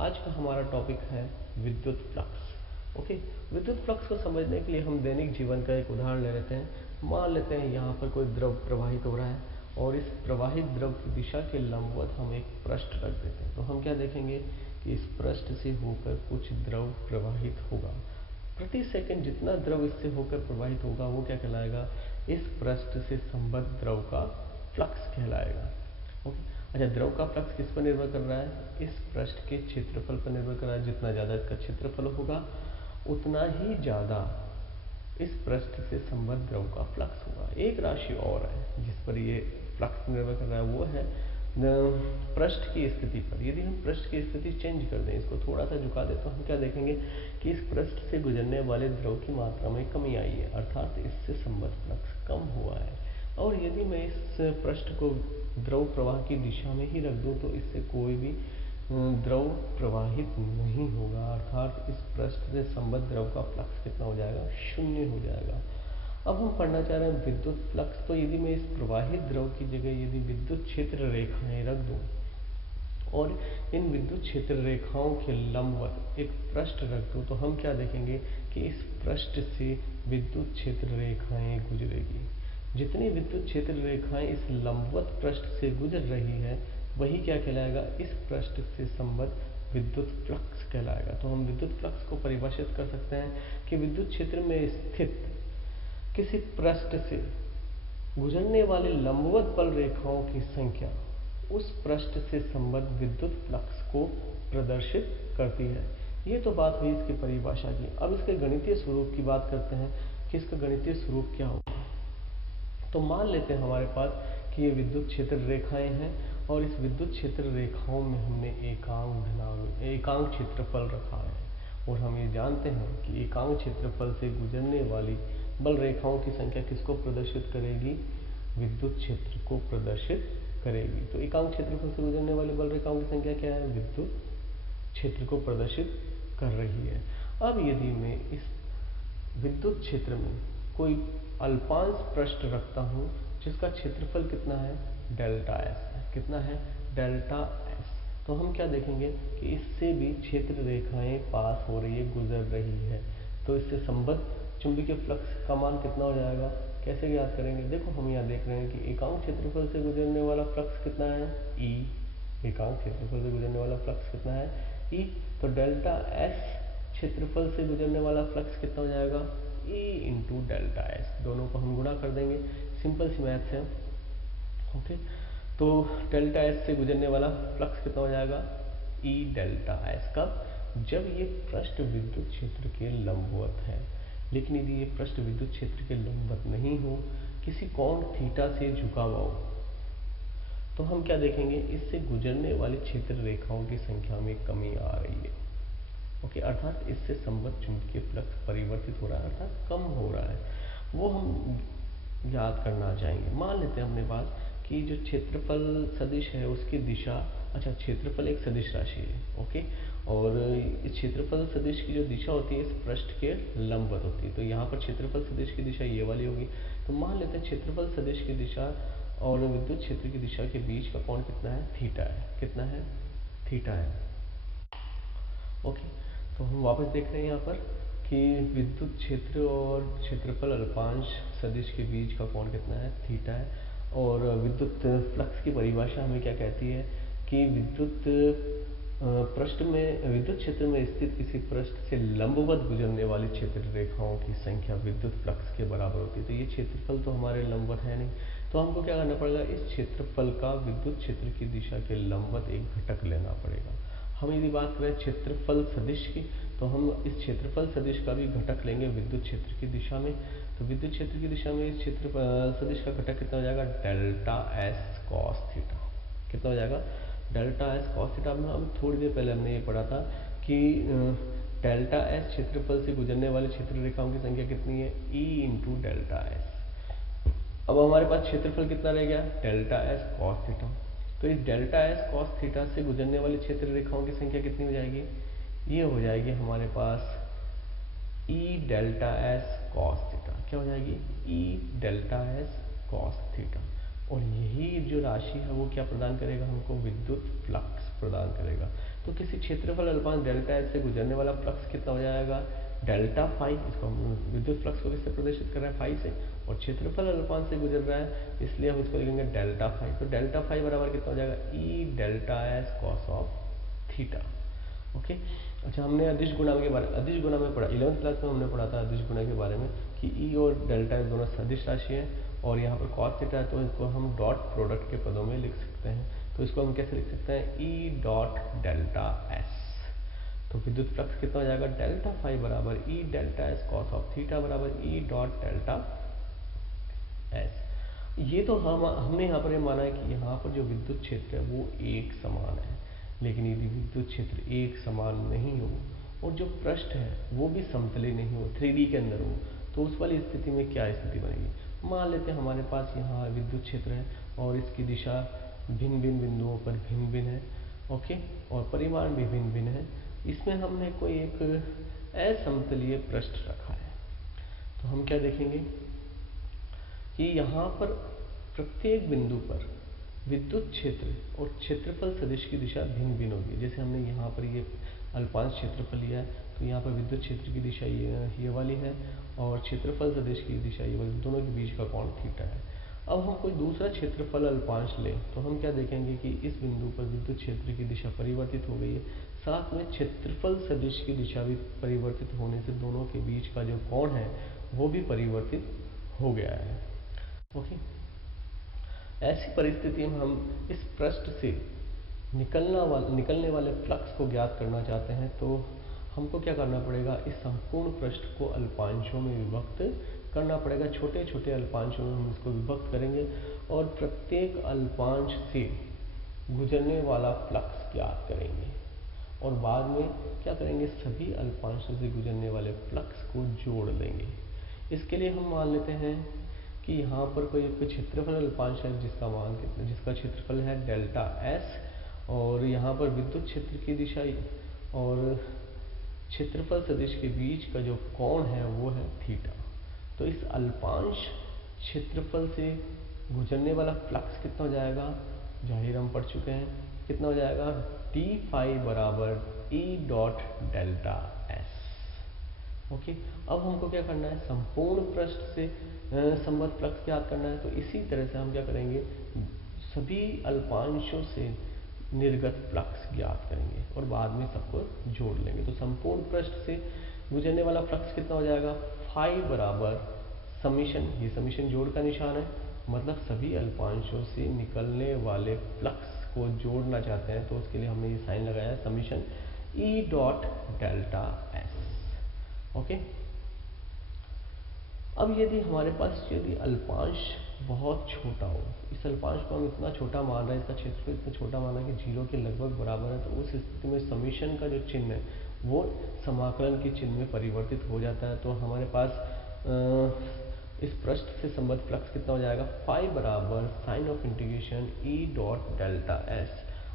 आज का हमारा टॉपिक है विद्युत फ्लक्स। ओके, विद्युत फ्लक्स को समझने के लिए हम दैनिक जीवन का एक उदाहरण ले लेते हैं। मान लेते हैं यहाँ पर कोई द्रव प्रवाहित हो रहा है और इस प्रवाहित द्रव की दिशा के लंबवत हम एक पृष्ठ रख देते हैं, तो हम क्या देखेंगे कि इस पृष्ठ से होकर कुछ द्रव प्रवाहित होगा। प्रति सेकंड जितना द्रव इससे होकर प्रवाहित होगा वो क्या कहलाएगा, इस पृष्ठ से संबद्ध द्रव का फ्लक्स कहलाएगा। ओके, अच्छा, द्रव का फ्लक्स किस पर निर्भर कर रहा है, इस पृष्ठ के क्षेत्रफल पर निर्भर कर रहा है। जितना ज़्यादा इसका क्षेत्रफल होगा उतना ही ज़्यादा इस पृष्ठ से संबद्ध द्रव का फ्लक्स होगा। एक राशि और है जिस पर ये फ्लक्स निर्भर कर रहा है, वो है पृष्ठ की स्थिति पर। यदि हम पृष्ठ की स्थिति चेंज कर दें, इसको थोड़ा सा झुका दें, तो हम क्या देखेंगे कि इस पृष्ठ से गुजरने वाले द्रव की मात्रा में कमी आई है, अर्थात इससे संबद्ध फ्लक्स कम हुआ है। और यदि मैं इस पृष्ठ को द्रव प्रवाह की दिशा में ही रख दूं, तो इससे कोई भी द्रव प्रवाहित नहीं होगा, अर्थात इस पृष्ठ से संबद्ध द्रव का फ्लक्स कितना हो जाएगा, शून्य हो जाएगा। अब हम पढ़ना चाह रहे हैं विद्युत फ्लक्स। तो यदि मैं इस प्रवाहित द्रव की जगह यदि विद्युत क्षेत्र रेखाएं रख दूं और इन विद्युत क्षेत्र रेखाओं के लंबवत एक पृष्ठ रख दूं, तो हम क्या देखेंगे कि इस पृष्ठ से विद्युत क्षेत्र रेखाएं गुजरेगी। जितनी विद्युत क्षेत्र रेखाएं इस लंबवत पृष्ठ से गुजर रही है, वही क्या कहलाएगा, इस पृष्ठ से संबद्ध विद्युत फ्लक्स कहलाएगा। तो हम विद्युत फ्लक्स को परिभाषित कर सकते हैं कि विद्युत क्षेत्र में स्थित किसी पृष्ठ से गुजरने वाली लंबवत बल रेखाओं की संख्या उस पृष्ठ से संबद्ध विद्युत फ्लक्स को प्रदर्शित करती है। ये तो बात हुई इसकी परिभाषा की। अब इसके गणितीय स्वरूप की बात करते हैं कि इसका गणितीय स्वरूप क्या होगा। तो मान लेते हैं हमारे पास कि ये विद्युत क्षेत्र रेखाएं हैं और इस विद्युत क्षेत्र रेखाओं में हमने एकांक क्षेत्रफल रखा है, और हम ये जानते हैं कि एकांक क्षेत्रफल से गुजरने वाली बल रेखाओं की संख्या किसको प्रदर्शित करेगी, विद्युत क्षेत्र को प्रदर्शित करेगी। तो एकांक क्षेत्रफल से गुजरने वाली बल रेखाओं की संख्या क्या है, विद्युत क्षेत्र को प्रदर्शित कर रही है। अब यदि मैं इस विद्युत क्षेत्र में कोई अल्पांश पृष्ठ रखता हूं जिसका क्षेत्रफल कितना है, डेल्टा एस है। कितना है, डेल्टा एस। तो हम क्या देखेंगे कि इससे भी क्षेत्र रेखाएं पास हो रही है, गुजर रही है, तो इससे संबद्ध चुंबकीय फ्लक्स का मान कितना हो जाएगा। कैसे याद करेंगे, देखो हम यहाँ देख रहे हैं कि एकांक क्षेत्रफल से गुजरने वाला फ्लक्स कितना है, ई। एकांक क्षेत्रफल से गुजरने वाला फ्लक्स कितना है, ई। तो डेल्टा एस क्षेत्रफल से गुजरने वाला फ्लक्स कितना हो जाएगा, ई इंटू डेल्टा एस। दोनों को हम गुणा कर देंगे, सिंपल सी मैथ्स है। ओके, तो डेल्टा एस से गुजरने वाला फ्लक्स कितना हो जाएगा, ई डेल्टा एस। कब, जब ये पृष्ठ विद्युत क्षेत्र के लंबवत है। लेकिन यदि ये पृष्ठ विद्युत क्षेत्र के लंबवत नहीं हो, किसी कोण थीटा से झुका हुआ हो, तो हम क्या देखेंगे, इससे गुजरने वाली क्षेत्र रेखाओं की संख्या में कमी आ रही है। ओके, अर्थात इससे संबद्ध चुंबकीय फ्लक्स परिवर्तित हो रहा है, अर्थात कम हो रहा है। वो हम याद करना चाहेंगे। मान लेते हैं अपने पास कि जो क्षेत्रफल सदिश है उसकी दिशा, अच्छा, क्षेत्रफल एक सदिश राशि है। ओके, और इस क्षेत्रफल सदिश की जो दिशा होती है इस पृष्ठ के लंबवत होती है। तो यहाँ पर क्षेत्रफल सदिश की दिशा ये वाली होगी। तो मान लेते हैं क्षेत्रफल सदिश की दिशा और विद्युत क्षेत्र की दिशा के बीच का कोण कितना है, थीटा है। कितना है, थीटा है। ओके, तो हम वापस देख रहे हैं यहाँ पर कि विद्युत क्षेत्र और क्षेत्रफल अल्पांश सदिश के बीच का कोण कितना है, थीटा है। और विद्युत फ्लक्स की परिभाषा हमें क्या कहती है कि विद्युत पृष्ठ में, विद्युत क्षेत्र में स्थित किसी पृष्ठ से लंबवत गुजरने वाली क्षेत्र रेखाओं की संख्या विद्युत फ्लक्स के बराबर होती है। तो ये क्षेत्रफल तो हमारे लंबवत है नहीं, तो हमको क्या करना पड़ेगा, इस क्षेत्रफल का विद्युत क्षेत्र की दिशा के लंबवत एक घटक लेना पड़ेगा। हम यदि बात करें क्षेत्रफल सदिश की, तो हम इस क्षेत्रफल सदिश का भी घटक लेंगे विद्युत क्षेत्र की दिशा में। तो विद्युत क्षेत्र की दिशा में इस क्षेत्र सदिश का घटक कितना हो जाएगा, डेल्टा एस कॉस थीटा। कितना हो जाएगा, डेल्टा एस कॉस थीटा। में हम थोड़ी देर पहले हमने ये पढ़ा था कि डेल्टा एस क्षेत्रफल से गुजरने वाले क्षेत्र रेखाओं की संख्या कितनी है, ई इंटू डेल्टा एस। अब हमारे पास क्षेत्रफल कितना रह गया, डेल्टा एस कॉस थीटा। तो इस डेल्टा एस कॉस थीटा से गुजरने वाली क्षेत्र रेखाओं की संख्या कितनी हो जाएगी, ये हो जाएगी हमारे पास E delta S cos theta. क्या हो जाएगी, E delta S cos theta. और यही जो राशि है वो क्या प्रदान करेगा हमको, विद्युत फ्लक्स प्रदान करेगा। तो किसी क्षेत्रफल अल्पांश डेल्टा एस से गुजरने वाला फ्लक्स कितना हो जाएगा, डेल्टा फाई। इसको हम विद्युत फ्लक्स को किससे प्रदर्शित कर रहे हैं, फाई से, और क्षेत्रफल अल्पांश से गुजर रहा है इसलिए हम इसको लिखेंगे डेल्टा फाई। तो डेल्टा फाई बराबर कितना हो जाएगा, ई delta S cos of theta. Okay. अच्छा, हमने अदिश गुणा के बारे अदिश गुणा में पढ़ा, 11th क्लास में हमने पढ़ा था अदिश गुणा के बारे में कि ई और डेल्टा एस दोनों सदिश राशि है और यहाँ पर कॉस थीटा है, तो इसको हम डॉट प्रोडक्ट के पदों में लिख सकते हैं। तो इसको हम कैसे लिख सकते हैं, ई डॉट डेल्टा एस। तो विद्युत फ्लक्स कितना हो जाएगा, डेल्टा फाई बराबर E delta S cos of theta बराबर ई डॉट डेल्टा एस। ये तो हमने यहाँ पर माना है कि यहाँ पर जो विद्युत क्षेत्र है वो एक समान है, लेकिन यदि विद्युत क्षेत्र एक समान नहीं हो और जो पृष्ठ है वो भी समतली नहीं हो, 3D के अंदर हो, तो उस वाली स्थिति में क्या स्थिति बनेगी। मान लेते हैं हमारे पास यहाँ विद्युत क्षेत्र है और इसकी दिशा भिन्न भिन्न बिंदुओं पर भिन्न भिन्न है, ओके, और परिमाण भी भिन्न भिन्न है। इसमें हमने कोई एक असमतलीय पृष्ठ रखा है, तो हम क्या देखेंगे कि यहाँ पर प्रत्येक बिंदु पर विद्युत क्षेत्र और क्षेत्रफल सदिश की दिशा भिन्न भिन्न होगी। जैसे हमने यहाँ पर ये अल्पांश क्षेत्रफल लिया है, तो यहाँ पर विद्युत क्षेत्र की दिशा ये वाली है और क्षेत्रफल सदिश की दिशा ये वाली, दोनों के बीच का कोण थीटा है। अब हम कोई दूसरा क्षेत्रफल अल्पांश लें तो हम क्या देखेंगे कि इस बिंदु पर विद्युत क्षेत्र की दिशा परिवर्तित हो गई है, साथ में क्षेत्रफल सदिश की दिशा भी परिवर्तित होने से दोनों के बीच का जो कोण है वो भी परिवर्तित हो गया है। ओके। ऐसी परिस्थिति में हम इस पृष्ठ से निकलने वाले फ्लक्स को ज्ञात करना चाहते हैं, तो हमको क्या करना पड़ेगा, इस संपूर्ण पृष्ठ को अल्पांशों में विभक्त करना पड़ेगा। छोटे छोटे अल्पांशों में हम इसको विभक्त करेंगे और प्रत्येक अल्पांश से गुजरने वाला फ्लक्स ज्ञात करेंगे और बाद में क्या करेंगे, सभी अल्पांशों से गुजरने वाले फ्लक्स को जोड़ देंगे। इसके लिए हम मान लेते हैं कि यहाँ पर कोई क्षेत्रफल अल्पांश है जिसका क्षेत्रफल है डेल्टा एस, और यहाँ पर विद्युत क्षेत्र की दिशा और क्षेत्रफल सदिश के बीच का जो कोण है वो है थीटा। तो इस अल्पांश क्षेत्रफल से गुजरने वाला फ्लक्स कितना हो जाएगा, जाहिर हम पढ़ चुके हैं, कितना हो जाएगा, डी फाई बराबर ई डॉट डेल्टा एस। ओके। अब हमको क्या करना है, संपूर्ण पृष्ठ से संबद्ध फ्लक्स ज्ञात करना है। तो इसी तरह से हम क्या करेंगे, सभी अल्पांशों से निर्गत फ्लक्स ज्ञात करेंगे और बाद में सबको जोड़ लेंगे। तो संपूर्ण पृष्ठ से गुजरने वाला फ्लक्स कितना हो जाएगा, फाई बराबर समीशन, ये समीशन जोड़ का निशान है, मतलब सभी अल्पांशों से निकलने वाले फ्लक्स को जोड़ना चाहते हैं तो उसके लिए हमने ये साइन लगाया है, समीशन ई डॉट डेल्टा एस। ओके। अब यदि हमारे पास यदि अल्पांश बहुत छोटा हो, इस अल्पांश को हम इतना छोटा मान रहे हैं, इसका क्षेत्रफल इतना छोटा मान रहे हैं कि 0 के लगभग बराबर है, तो उस स्थिति में समीशन का जो चिन्ह है वो समाकलन के चिन्ह में परिवर्तित हो जाता है। तो हमारे पास इस पृष्ठ से संबद्ध फ्लक्स कितना हो जाएगा, फाई बराबर sine of integration E dot delta S.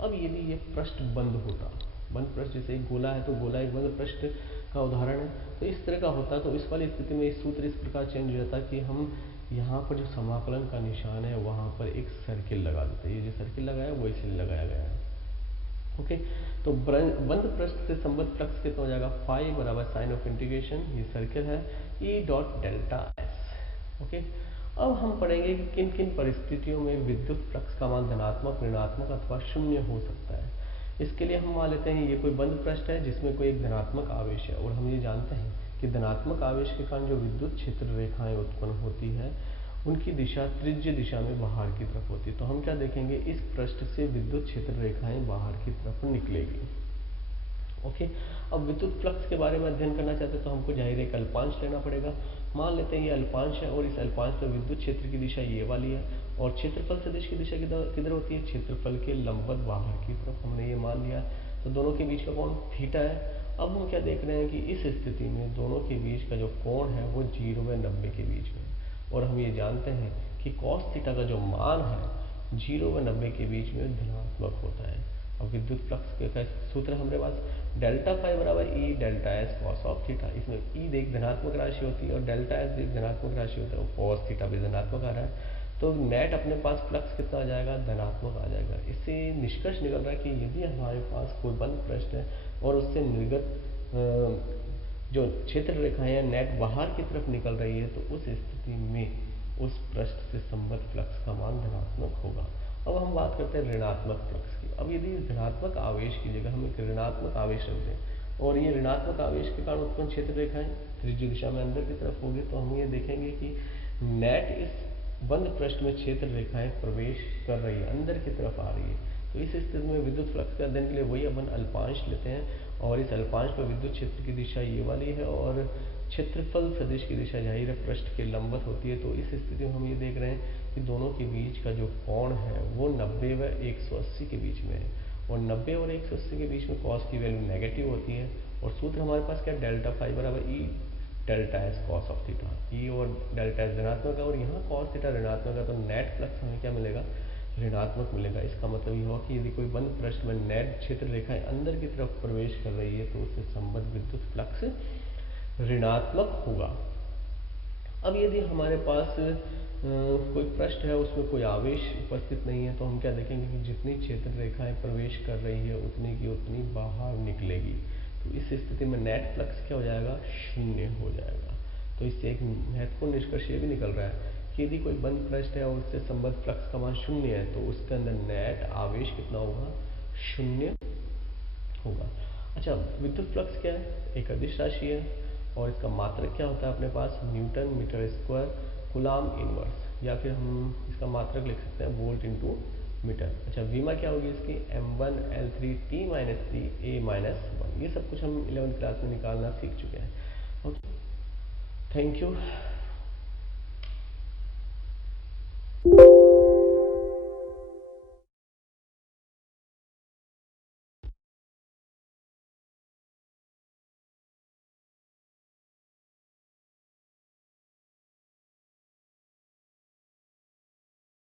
अब यदि ये पृष्ठ बंद होता, बंद पृष्ठ, जैसे एक गोला है तो गोला एक बंद पृष्ठ का उदाहरण है, तो इस तरह का होता, तो इस वाली स्थिति में इस सूत्र इस प्रकार चेंज हो जाता कि हम यहाँ पर जो समाकलन का निशान है वहाँ पर एक सर्किल लगा देते हैं। ये जो सर्किल लगाया है वो इसलिए लगाया गया है। ओके। तो बंद पृष्ठ से संबद्ध फ्लक्स कितना हो जाएगा, फाई बराबर साइन ऑफ इंटीग्रेशन, ये सर्किल है, ई डॉट डेल्टा एस। ओके। अब हम पढ़ेंगे कि किन किन परिस्थितियों में विद्युत फ्लक्स का मान धनात्मक, ऋणात्मक अथवा शून्य हो सकता है। इसके लिए हम मान लेते हैं ये कोई बंद पृष्ठ है जिसमें कोई एक धनात्मक आवेश है, और हम ये जानते हैं कि धनात्मक आवेश के कारण जो विद्युत क्षेत्र रेखाएं उत्पन्न होती है उनकी दिशा त्रिज्य दिशा में बाहर की तरफ होती है। तो हम क्या देखेंगे, इस पृष्ठ से विद्युत क्षेत्र रेखाएं बाहर की तरफ निकलेगी। ओके। अब विद्युत फ्लक्स के बारे में अध्ययन करना चाहते हैं तो हमको जाहिर एक अल्पांश लेना पड़ेगा। मान लेते हैं ये अल्पांश है और इस अल्पांश पर विद्युत क्षेत्र की दिशा ये वाली है और क्षेत्रफल सदिश की दिशा किधर होती है, क्षेत्रफल के लंबवत बाहर की तरफ, हमने ये मान लिया। तो दोनों के बीच का कोण थीटा है। अब हम क्या देख रहे हैं कि इस स्थिति में दोनों के बीच का जो कोण है वो 0 व 90 के बीच में, और हम ये जानते हैं कि कॉस थीटा का जो मान है 0 व 90 के बीच में धनात्मक होता है। अब विद्युत फ्लक्स का सूत्र हमारे पास डेल्टा फाई बराबर E delta S cos of theta. इसमें ई एक धनात्मक राशि होती है और डेल्टा एस भी एक धनात्मक राशि होता है, और कॉस थीटा भी धनात्मक आ रहा है। तो नेट अपने पास फ्लक्स कितना आ जाएगा, धनात्मक आ जाएगा। इससे निष्कर्ष निकल रहा है कि यदि हमारे पास कोई बंद पृष्ठ है और उससे निर्गत जो क्षेत्र रेखाएं हैं नेट बाहर की तरफ निकल रही है, तो उस स्थिति में उस पृष्ठ से संबद्ध फ्लक्स का मान धनात्मक होगा। अब हम बात करते हैं ऋणात्मक फ्लक्स की। अब यदि धनात्मक आवेश की जगह हम एक ऋणात्मक आवेश रख दें और ये ऋणात्मक आवेश के कारण उत्पन्न क्षेत्र रेखाएं त्रिज्यीय दिशा में अंदर की तरफ होगी, तो हम ये देखेंगे कि नेट इस बंद पृष्ठ में क्षेत्र रेखाएं प्रवेश कर रही है, अंदर की तरफ आ रही है। तो इस स्थिति में विद्युत फ्लक्स के अध्ययन के लिए वही अपन अल्पांश लेते हैं, और इस अल्पांश पर विद्युत क्षेत्र की दिशा ये वाली है और क्षेत्रफल सदिश की दिशा जाहिर है पृष्ठ के लंबवत होती है। तो इस स्थिति में हम ये देख रहे हैं कि दोनों के बीच का जो कोण है वो 90 व 180 के बीच में है, और 90 और 180 के बीच में कॉस की वैल्यू नेगेटिव होती है। और सूत्र हमारे पास क्या, डेल्टा फाई बराबर E delta S cos of theta. E और डेल्टा एस धनात्मक है और यहाँ कॉस थीटा ऋणात्मक है, तो नेट फ्लक्स हमें क्या मिलेगा, ऋणात्मक मिलेगा। इसका मतलब ये हुआ कि यदि कोई बंद पृष्ठ में नेट क्षेत्र रेखाएं अंदर की तरफ प्रवेश कर रही है तो उससे संबद्ध विद्युत फ्लक्स ऋणात्मक होगा। अब यदि हमारे पास कोई पृष्ठ है उसमें कोई आवेश उपस्थित नहीं है, तो हम क्या देखेंगे कि जितनी क्षेत्र रेखाएं प्रवेश कर रही है उतनी की उतनी बाहर निकलेगी। तो इस स्थिति में नेट फ्लक्स क्या हो जाएगा, शून्य हो जाएगा। तो इससे एक महत्वपूर्ण निष्कर्ष ये भी निकल रहा है कि यदि कोई बंद पृष्ठ है और उससे संबद्ध फ्लक्स का मान शून्य है, तो उसके अंदर नेट आवेश कितना होगा, शून्य होगा। अच्छा, विद्युत फ्लक्स क्या है, एक अदिश राशि है और इसका मात्रक क्या होता है अपने पास, newton metre square coulomb inverse, या फिर हम इसका मात्रक लिख सकते हैं वोल्ट इंटू मीटर। अच्छा, विमा क्या होगी इसकी, m1 l3 t minus 3 a minus 1। ये सब कुछ हम 11th क्लास में निकालना सीख चुके हैं। Okay, thank you.